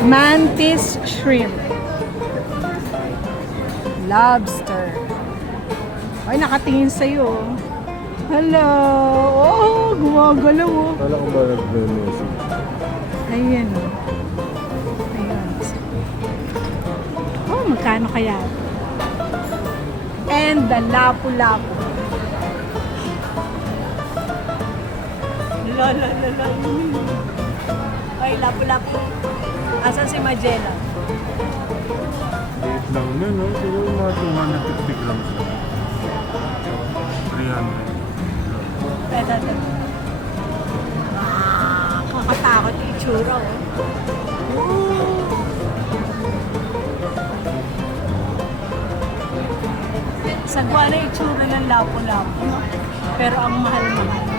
Mantis shrimp. Lobster. Ay, nakatingin sa'yo. Hello! Oh, gumagalaw oh. Kala ko ba nag-message? Ayan. Ayan. Oh, magkano kaya? And the lapu-lapu. Lala. Ay, lapu-lapu. Asan si Magella? Date lang nun, no? Siguro mga 250 grams lang. 300. Ito. Kakatakot yung itsura, oh. Sagwa na yung itsura ng lapu-lapu, no? Pero ang mahal-mahal.